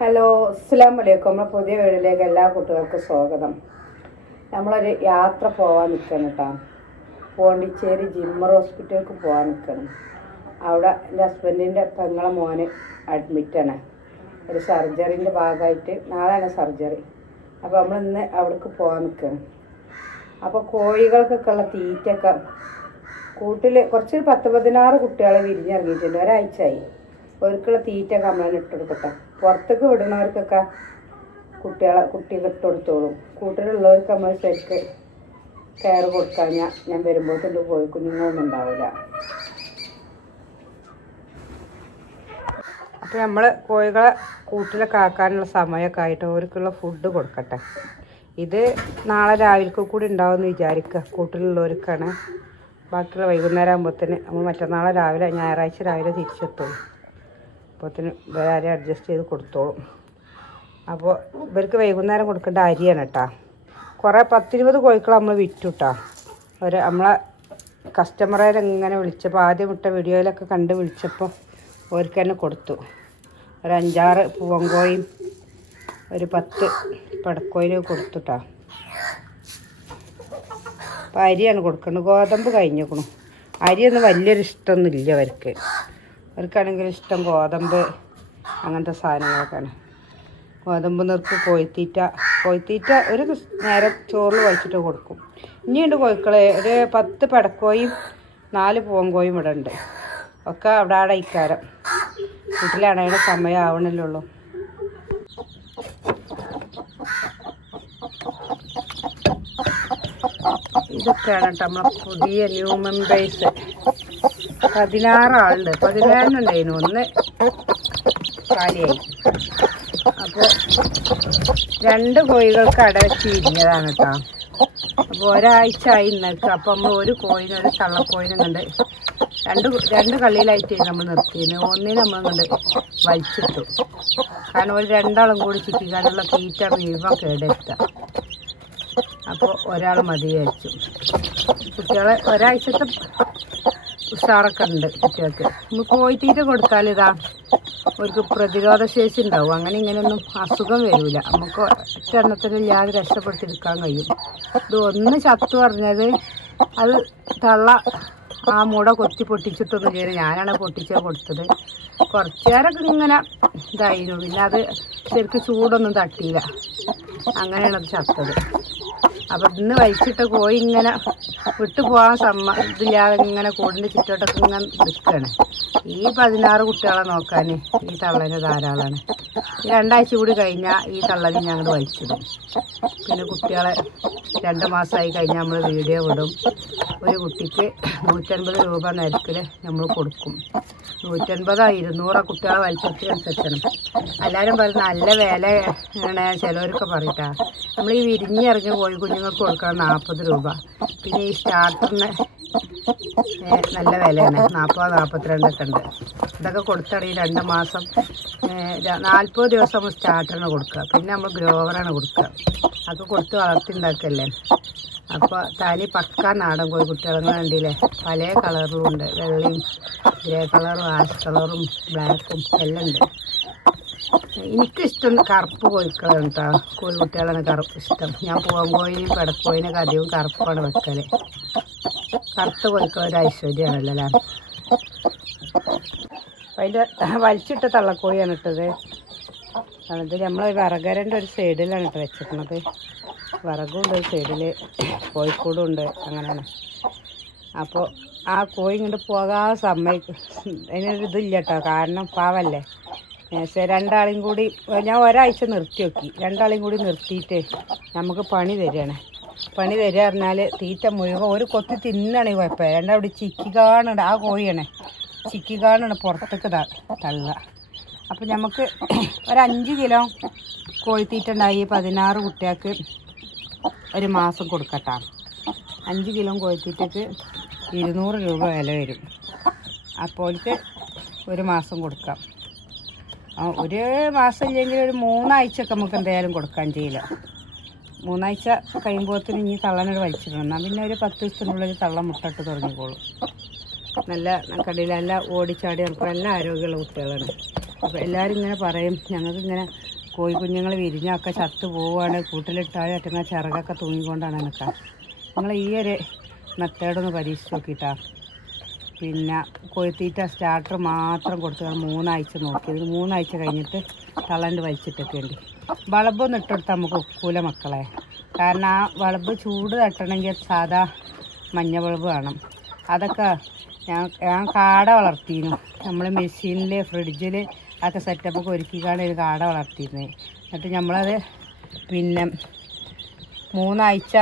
Hello അസ്സാം വലൈക്കും നമ്മുടെ പുതിയ വീടിലേക്ക് എല്ലാ കുട്ടികൾക്കും സ്വാഗതം. നമ്മളൊരു യാത്ര പോകാൻ നിൽക്കണം കേട്ടോ. പോണ്ടിച്ചേരി ജിമ്മർ ഹോസ്പിറ്റലിലേക്ക് പോകാൻ നിൽക്കണം അവിടെ എന്റെ ഹസ്ബൻഡിന്റെ പെങ്ങളെ മോന് അഡ്മിറ്റാണ് ഒരു സർജറിന്റെ ഭാഗമായിട്ട് നാളെയാണ് സർജറി. അപ്പോൾ നമ്മൾ ഇന്ന് അവിടേക്ക് പോകാൻ നിൽക്കണം അപ്പോൾ കോഴികൾക്കൊക്കെ ഉള്ള തീറ്റൊക്കെ കൂട്ടിൽ കുറച്ച് പത്ത് പതിനാറ് കുട്ടികളെ വിരിഞ്ഞിറങ്ങിയിട്ടുണ്ട്. ഒരാഴ്ചയായി. അവർക്കുള്ള തീറ്റ കമ്മലാണ് ഇട്ട് കൊടുക്കട്ടെ. പുറത്തേക്ക് വിടുന്നവർക്കൊക്കെ കുട്ടികളെ കുട്ടികൾ ഇട്ട് കൊടുത്തോളും കൂട്ടിലുള്ളവർക്ക് നമ്മൾ ശരിക്ക് കെയർ കൊടുക്കാൻ ഞാൻ ഞാൻ വരുമ്പോഴത്തേക്ക് പോയി കുഞ്ഞുങ്ങളൊന്നും ഉണ്ടാവില്ല. അപ്പോൾ നമ്മൾ കോഴികളെ കൂട്ടിലൊക്കെ ആക്കാനുള്ള സമയമൊക്കെ ആയിട്ട് അവർക്കുള്ള ഫുഡ് കൊടുക്കട്ടെ. ഇത് നാളെ രാവിലെ കൂടി ഉണ്ടാവുമെന്ന് വിചാരിക്കുക. കൂട്ടിലുള്ളവർക്കാണ് ബാക്കിയുള്ള വൈകുന്നേരം ആകുമ്പോഴത്തേന് നമ്മൾ മറ്റന്നാളെ രാവിലെ ഞായറാഴ്ച രാവിലെ തിരിച്ചെത്തും അപ്പോഴത്തേന് വേറെ ആരെയും അഡ്ജസ്റ്റ് ചെയ്ത് കൊടുത്തോളും. അപ്പോൾ ഇവർക്ക് വൈകുന്നേരം കൊടുക്കേണ്ട അരിയാണ് കേട്ടോ കുറേ പത്തിരുപത് കോഴിക്കൾ നമ്മൾ വിറ്റു കേട്ടോ ഒരു നമ്മളെ കസ്റ്റമറെ ഇങ്ങനെ വിളിച്ചപ്പോൾ ആദ്യം വിട്ട വീഡിയോയിലൊക്കെ കണ്ട് വിളിച്ചപ്പോൾ അവർക്ക് തന്നെ കൊടുത്തു. ഒരു അഞ്ചാറ് പൂവങ്കോയും ഒരു പത്ത് പടക്കോയിലും കൊടുത്തു കേട്ടോ അപ്പോൾ അരിയാണ് കൊടുക്കുന്നത് ഗോതമ്പ് കഴിഞ്ഞേക്കണു. അരിയൊന്നും വലിയൊരു ഇഷ്ടമൊന്നുമില്ല അവർക്ക് അവർക്കാണെങ്കിൽ ഇഷ്ടം ഗോതമ്പ് അങ്ങനത്തെ സാധനങ്ങളൊക്കെയാണ്. ഗോതമ്പ് നിർക്ക് കോഴിത്തീറ്റ. കോഴിത്തീറ്റ ഒരു നേരം ചോറിൽ വഹിച്ചിട്ട് കൊടുക്കും. ഇനിയുണ്ട് കോഴിക്കളെ. ഒരു പത്ത് പടക്കോയും നാല് പൂവങ്കോയും ഇവിടെ ഉണ്ട്. ഒക്കെ അവിടെ ആടെ ഇക്കാരം വീട്ടിലാണ്. അതിന്റെ സമയം ഇതൊക്കെയാണ് കേട്ടോ നമ്മളെ പുതിയ ന്യൂ മെമ്പേഴ്സ്. പതിനാറ് ആളുണ്ട്. പതിനേഴെണ്ണുണ്ടായിരുന്നു ഒന്ന് കാലിയായി. അപ്പോൾ രണ്ട് കോഴികൾക്ക് അടവച്ച് വിരിഞ്ഞതാണ് കേട്ടോ അപ്പോൾ ഒരാഴ്ച ആയി ഇന്നേക്ക്. അപ്പോൾ നമ്മൾ ഒരു കോയിനും ഒരു തള്ളക്കോയിനും കണ്ട് രണ്ട് രണ്ട് കള്ളിയിലായിട്ട് നമ്മൾ നിർത്തിയിരുന്നു ഒന്നിനെ നമ്മൾ കണ്ട് വലിച്ചിട്ടു. കാരണം ഒരു രണ്ടാളും കൂടി ചുറ്റിക്കാനുള്ള തീറ്റ വീവ കേടെടുത്ത. അപ്പോൾ ഒരാൾ മതി വിചാരിച്ചു കുട്ടികളെ ഒരാഴ്ചത്തെ ഉഷാറൊക്കെ ഉണ്ട് കുട്ടികൾക്ക്. ഒന്ന് കോഴിത്തീറ്റ കൊടുത്താൽ ഇതാ അവർക്ക് പ്രതിരോധ ശേഷി ഉണ്ടാവും അങ്ങനെ ഇങ്ങനെയൊന്നും അസുഖം വരില്ല നമുക്ക് ഒറ്റെണ്ണത്തിനില്ലാതെ രക്ഷപ്പെടുത്തിയെടുക്കാൻ കഴിയും. ഇത് ഒന്ന് ചത്തു പറഞ്ഞത് അത് തള്ള ആ മുട കൊത്തി പൊട്ടിച്ചിട്ടൊന്നും ചെയ്ത് ഞാനാണ് പൊട്ടിച്ച് കൊടുത്തത്. കുറച്ച് നേരമൊക്കെ ഇങ്ങനെ ഇതായിരുന്നു. പിന്നെ അത് ശരിക്കും ചൂടൊന്നും തട്ടിയില്ല. അങ്ങനെയാണ് അത് ചത്തത്. അപ്പം ഇന്ന് വലിച്ചിട്ട കോഴി ഇങ്ങനെ വിട്ടു പോകാൻ സമ്മ ഇതില്ലാതെ ഇങ്ങനെ കൂടിന്റെ ചുറ്റോട്ടൊക്കെ ഇങ്ങനെ നിൽക്കുകയാണ് ഈ പതിനാറ് കുട്ടികളെ നോക്കാൻ ഈ തള്ളന് ധാരാളമാണ് രണ്ടാഴ്ച കൂടി കഴിഞ്ഞാൽ ഈ തള്ളനെ ഞങ്ങൾ വലിച്ചിടും. പിന്നെ കുട്ടികളെ രണ്ട് മാസമായി കഴിഞ്ഞാൽ നമ്മൾ വീഡിയോ വിടും. ഒരു കുട്ടിക്ക് നൂറ്റൻപത് രൂപ നിരക്കിൽ നമ്മൾ കൊടുക്കും. നൂറ്റൻപതോ ഇരുന്നൂറോ കുട്ടികളെ വലിപ്പത്തിനനുസരിച്ചാണ്. എല്ലാവരും പറയും നല്ല വില ആണ് ചിലവരൊക്കെ പറയട്ടാ. നമ്മൾ ഈ വിരിഞ്ഞിറങ്ങിയ കോഴി കുഞ്ഞുങ്ങൾക്ക് കൊടുക്കണം നാൽപ്പത് രൂപ. പിന്നെ ഈ സ്റ്റാർട്ടറിന് നല്ല വിലയാണ്. നാൽപ്പത് നാൽപ്പത്തിരണ്ടൊക്കെ ഉണ്ട്. ഇതൊക്കെ കൊടുത്തറിയും രണ്ട് മാസം. നാൽപ്പത് ദിവസം നമ്മൾ സ്റ്റാർട്ടറിന് കൊടുക്കുക. പിന്നെ നമ്മൾ ഗ്രോവറാണ് കൊടുക്കുക. അതൊക്കെ കൊടുത്ത് വളർത്തി ഉണ്ടാക്കല്ലേ അപ്പോൾ തനി പക്ക നാടൻ കോഴി കുട്ടികളൊന്നും കണ്ടില്ലേ? പല കളറിലും ഉണ്ട്. വെള്ളയും ഗ്രേ കളറും ആഷ് കളറും ബ്ലാക്കും എല്ലാം ഉണ്ട്. എനിക്കിഷ്ടം കറുപ്പ് കോഴിക്കളാണ് കേട്ടോ കോഴിക്കുട്ടികളാണ് കറുപ്പ് ഇഷ്ടം. ഞാൻ പൂവൻ കോഴിയും പെടക്കോഴിനൊക്കെ അധികം കറുപ്പാണ് വെക്കൽ കറുത്ത കോഴിക്കൾ ഒരു ഐശ്വര്യമാണല്ലോ അതിന്റെ വലിച്ചിട്ട തള്ളക്കോഴിയാണ് ഇട്ടത്. അത് നമ്മൾ വിറകരന്റെ ഒരു സൈഡിലാണ് ഇട്ട് വെച്ചിരുന്നത് വിറകും ഉണ്ട് ഒരു സൈഡിൽ കോഴിക്കൂടും ഉണ്ട് അങ്ങനെയാണ്. അപ്പോൾ ആ കോഴി ഇങ്ങോട്ട് പോകാൻ സമ്മതിക്കും. അതിനൊരു ഇതില്ല കേട്ടോ കാരണം പാവല്ലേ. രണ്ടാളെയും കൂടി ഞാൻ ഒരാഴ്ച നിർത്തി നോക്കി രണ്ടാളെയും കൂടി നിർത്തിയിട്ട് നമുക്ക് പണി തരികയാണ്. പണി തരിക പറഞ്ഞാൽ തീറ്റ മുഴുവൻ ഒരു കൊത്തി തിന്നണേ കുഴപ്പമില്ല രണ്ടവിടെ ചിക്കി കാണണ്ട ആ കോഴിയാണ്. ചിക്കി കാണണ പുറത്തേക്ക് തള്ളുക. അപ്പം നമുക്ക് ഒരു അഞ്ച് കിലോ കോഴിത്തീറ്റ ഉണ്ടായി. പതിനാറ് കുട്ടികൾക്ക് ഒരു മാസം കൊടുക്കട്ടാ. അഞ്ച് കിലോ കോഴിത്തീറ്റക്ക് ഇരുന്നൂറ് രൂപ വില വരും. അപ്പോൾക്ക് ഒരു മാസം കൊടുക്കാം. ഒരു മാസം ഇല്ലെങ്കിൽ ഒരു മൂന്നാഴ്ചയൊക്കെ നമുക്ക് എന്തായാലും കൊടുക്കാൻ ചെയ്യില്ല മൂന്നാഴ്ച കഴിയുമ്പോഴത്തേന് ഇനി തള്ളനോട് വലിച്ചിടണം. എന്നാൽ പിന്നെ ഒരു പത്ത് ദിവസത്തിനുള്ളിൽ തള്ള മുട്ടട്ട് തുടങ്ങിക്കോളും. നല്ല കടയിൽ ഓടിച്ചാടി നടക്കും നല്ല ആരോഗ്യമുള്ള കുട്ടികളാണ്. അപ്പോൾ എല്ലാവരും ഇങ്ങനെ പറയും ഞങ്ങൾക്ക് ഇങ്ങനെ കോഴി കുഞ്ഞുങ്ങൾ വിരിഞ്ഞൊക്കെ ചത്തു പോവുകയാണ്. കൂട്ടിലിട്ടാൽ അറ്റങ്ങ ചിറകൊക്കെ തൂങ്ങിക്കൊണ്ടാണ് നിൽക്കുക നിങ്ങൾ ഈ ഒരു മെത്തേഡൊന്ന് പരീക്ഷിച്ച് നോക്കിയിട്ടാ പിന്നെ കൊയ്ത്തീറ്റ സ്റ്റാർട്ടർ മാത്രം കൊടുത്ത് മൂന്നാഴ്ച നോക്കി. മൂന്നാഴ്ച കഴിഞ്ഞിട്ട് തളണ്ട് വലിച്ചിട്ടൊക്കെ ഉണ്ട്. വളബൊന്നും ഇട്ടെടുത്താൽ നമുക്ക് ഒക്കൂല മക്കളെ. കാരണം ആ വളബ് ചൂട് തട്ടണമെങ്കിൽ സാധാ മഞ്ഞ വളബ് വേണം. അതൊക്കെ ഞാൻ ഞാൻ കാട വളർത്തിയിരുന്നു. നമ്മൾ മെഷീനിൽ ഫ്രിഡ്ജിൽ ഒക്കെ സെറ്റപ്പൊക്കെ ഒരുക്കിക്കാണ് ഒരു കാട വളർത്തിയിരുന്നത് എന്നിട്ട് നമ്മളത് പിന്നെ മൂന്നാഴ്ച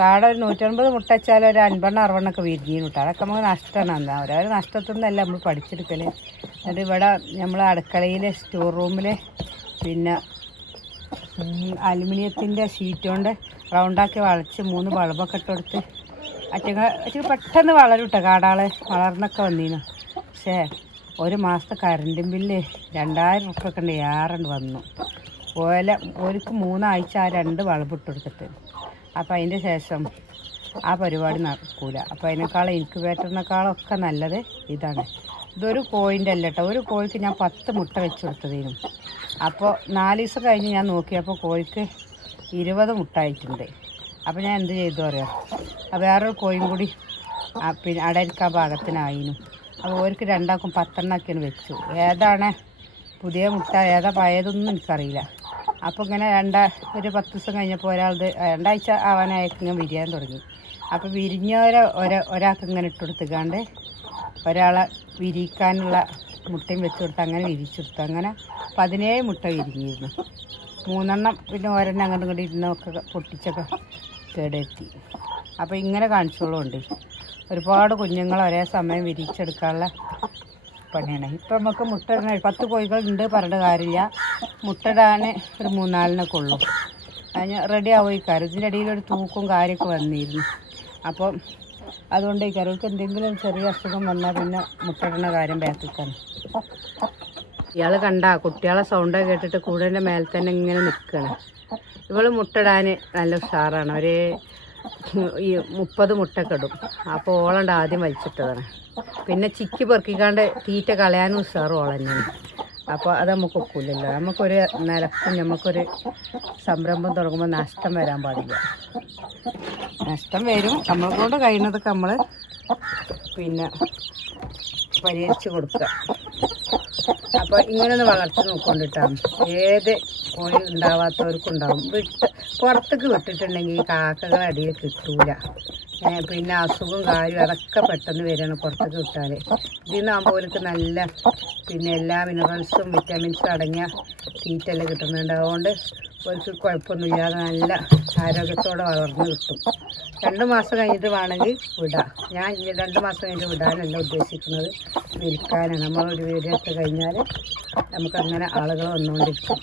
കാട ഒരു നൂറ്റൻപത് മുട്ട വെച്ചാൽ ഒരു അൻപെണ്ണം അറുപെണ്ണൊക്കെ വിരിഞ്ഞു കിട്ടും. അതൊക്കെ നമുക്ക് നഷ്ടമാണ് എന്താ ഓരോ നഷ്ടത്തിൽ നിന്നല്ല നമ്മൾ പഠിച്ചെടുക്കൽ എന്നിട്ട് ഇവിടെ നമ്മൾ അടുക്കളയിൽ സ്റ്റോർ റൂമിൽ പിന്നെ അലുമിനിയത്തിന്റെ ഷീറ്റ് കൊണ്ട് റൗണ്ടാക്കി വളച്ച് മൂന്ന് ബൾബൊക്കെ ഇട്ട് കൊടുത്ത്. അറ്റങ്ങ അറ്റങ്ങ പെട്ടെന്ന് വളരും കേട്ടോ കാടാൾ. വളർന്നൊക്കെ വന്നീനു. പക്ഷേ ഒരു മാസത്തെ കറണ്ടും ബില്ല് രണ്ടായിരം ഉറുപ്പൊക്കെ ഉണ്ട്. ഏറണ്ട് വന്നു. ഓല ഓർക്ക് മൂന്നാഴ്ച ആ രണ്ട് വളവ് ഇട്ട് കൊടുത്തിട്ട്. അപ്പോൾ അതിന്റെ ശേഷം ആ പരിപാടി നടക്കൂല. അപ്പോൾ അതിനേക്കാളും ഇൻക്യുബേറ്ററിനേക്കാളൊക്കെ നല്ലത് ഇതാണ്. ഇതൊരു കോഴിന്റെ അല്ല കേട്ടോ ഒരു കോഴിക്ക് ഞാൻ പത്ത് മുട്ട വെച്ച് കൊടുത്തതിനും. അപ്പോൾ നാല് ദിവസം കഴിഞ്ഞ് ഞാൻ നോക്കിയപ്പോൾ കോഴിക്ക് ഇരുപത് മുട്ട ആയിട്ടുണ്ട്. അപ്പോൾ ഞാൻ എന്ത് ചെയ്തു അറിയാം? വേറൊരു കോഴിയും കൂടി പിന്നെ അടയിരിക്കാൻ പാകത്തിനായിരുന്നു അപ്പോൾ ഓർക്ക് രണ്ടാക്കും പത്തെണ്ണാക്കിയാണ് വെച്ചു. ഏതാണ് പുതിയ മുട്ട ഏതാ പഴയതൊന്നും എനിക്കറിയില്ല. അപ്പോൾ ഇങ്ങനെ രണ്ട ഒരു പത്ത് ദിവസം കഴിഞ്ഞപ്പോൾ ഒരാളത് രണ്ടാഴ്ച ആവാനായിട്ട് ഇങ്ങനെ വിരിയാൻ തുടങ്ങി. അപ്പോൾ വിരിഞ്ഞവരെ ഒരാ ഒരാൾക്ക് ഇങ്ങനെ ഇട്ട് കൊടുത്തുകാണ്ട് ഒരാളെ വിരിക്കാനുള്ള മുട്ടയും വെച്ച് കൊടുത്ത് അങ്ങനെ വിരിച്ചു കൊടുത്തു. അങ്ങനെ പതിനേഴ് മുട്ട വിരിഞ്ഞിരുന്നു. മൂന്നെണ്ണം പിന്നെ ഒരെണ്ണം അങ്ങോട്ടും ഇങ്ങോട്ട് ഇരുന്നൊക്കെ പൊട്ടിച്ചൊക്കെ കേടെത്തി. അപ്പോൾ ഇങ്ങനെ കാണിച്ചോളുണ്ട് ഒരുപാട് കുഞ്ഞുങ്ങൾ ഒരേ സമയം വിരിച്ചെടുക്കാനുള്ള പണിയാണ്. ഇപ്പം നമുക്ക് മുട്ട ഇടണ പത്ത് കോഴികളുണ്ട് പറഞ്ഞ കാര്യമില്ല. മുട്ട ഇടാൻ ഒരു മൂന്നാലിനൊക്കെ ഉള്ളൂ. അതിന് റെഡി ആവുമായിക്കാരും ഇതിന്റെ ഇടയിൽ ഒരു തൂക്കും കാര്യമൊക്കെ വന്നിരുന്നു. അപ്പം അതുകൊണ്ട് ഈ കരുവൾക്ക് എന്തെങ്കിലും ചെറിയ അസുഖം വന്നാൽ പിന്നെ മുട്ടടുന്ന കാര്യം ബാക്കിക്കാണ് ഇയാൾ കണ്ട കുട്ടികളെ സൗണ്ട് കേട്ടിട്ട് കൂടെ മേലെ തന്നെ ഇങ്ങനെ നിൽക്കണം ഇവൾ മുട്ടടാൻ നല്ല ഉഷാറാണ്. ഒരു ഈ മുപ്പത് മുട്ടൊക്കെ ഇടും. അപ്പോൾ ഓളണ്ട് ആദ്യം വലിച്ചിട്ടതാണ്. പിന്നെ ചിക്കി പെറുക്കിക്കാണ്ട് തീറ്റ കളയാനും ഉഷാറും ഓൾ തന്നെയാണ് അപ്പോൾ അത് നമുക്ക് ഒക്കില്ലല്ലോ നമുക്കൊരു നിലക്കും നമുക്കൊരു സംരംഭം തുടങ്ങുമ്പോൾ നഷ്ടം വരാൻ പാടില്ല. നഷ്ടം വരും. നമ്മളെ കൊണ്ട് കഴിയുന്നതൊക്കെ നമ്മൾ പിന്നെ പരിഹരിച്ച് കൊടുക്കുക. അപ്പോൾ ഇങ്ങനൊന്ന് വളർത്തി നോക്കൊണ്ടിട്ടാണ്. ഏത് കോഴി ഉണ്ടാവാത്തവർക്കും ഉണ്ടാവും വിട്ട് പുറത്തേക്ക് വിട്ടിട്ടുണ്ടെങ്കിൽ ഈ കാക്കകൾ അടിയിൽ കിട്ടൂല. പിന്നെ അസുഖം കാര്യം അതൊക്കെ പെട്ടെന്ന് വരികയാണ് പുറത്തേക്ക് വിട്ടാൽ ഇതിന്ന് ആകുമ്പോൾ അവർക്ക് നല്ല പിന്നെ എല്ലാ മിനറൽസും വിറ്റാമിൻസും അടങ്ങിയ തീറ്റെല്ലാം കിട്ടുന്നുണ്ട്. അതുകൊണ്ട് അവർക്ക് കുഴപ്പമൊന്നുമില്ലാതെ നല്ല ആരോഗ്യത്തോടെ വളർന്നു കിട്ടും. രണ്ട് മാസം കഴിഞ്ഞിട്ട് വേണമെങ്കിൽ വിടാം. ഞാൻ രണ്ട് മാസം കഴിഞ്ഞിട്ട് വിടാനല്ല ഉദ്ദേശിക്കുന്നത്. വിൽക്കാനാണ്. നമ്മളൊരു വീഡിയോ കഴിഞ്ഞാൽ നമുക്കങ്ങനെ ആളുകൾ വന്നുകൊണ്ടിരിക്കും.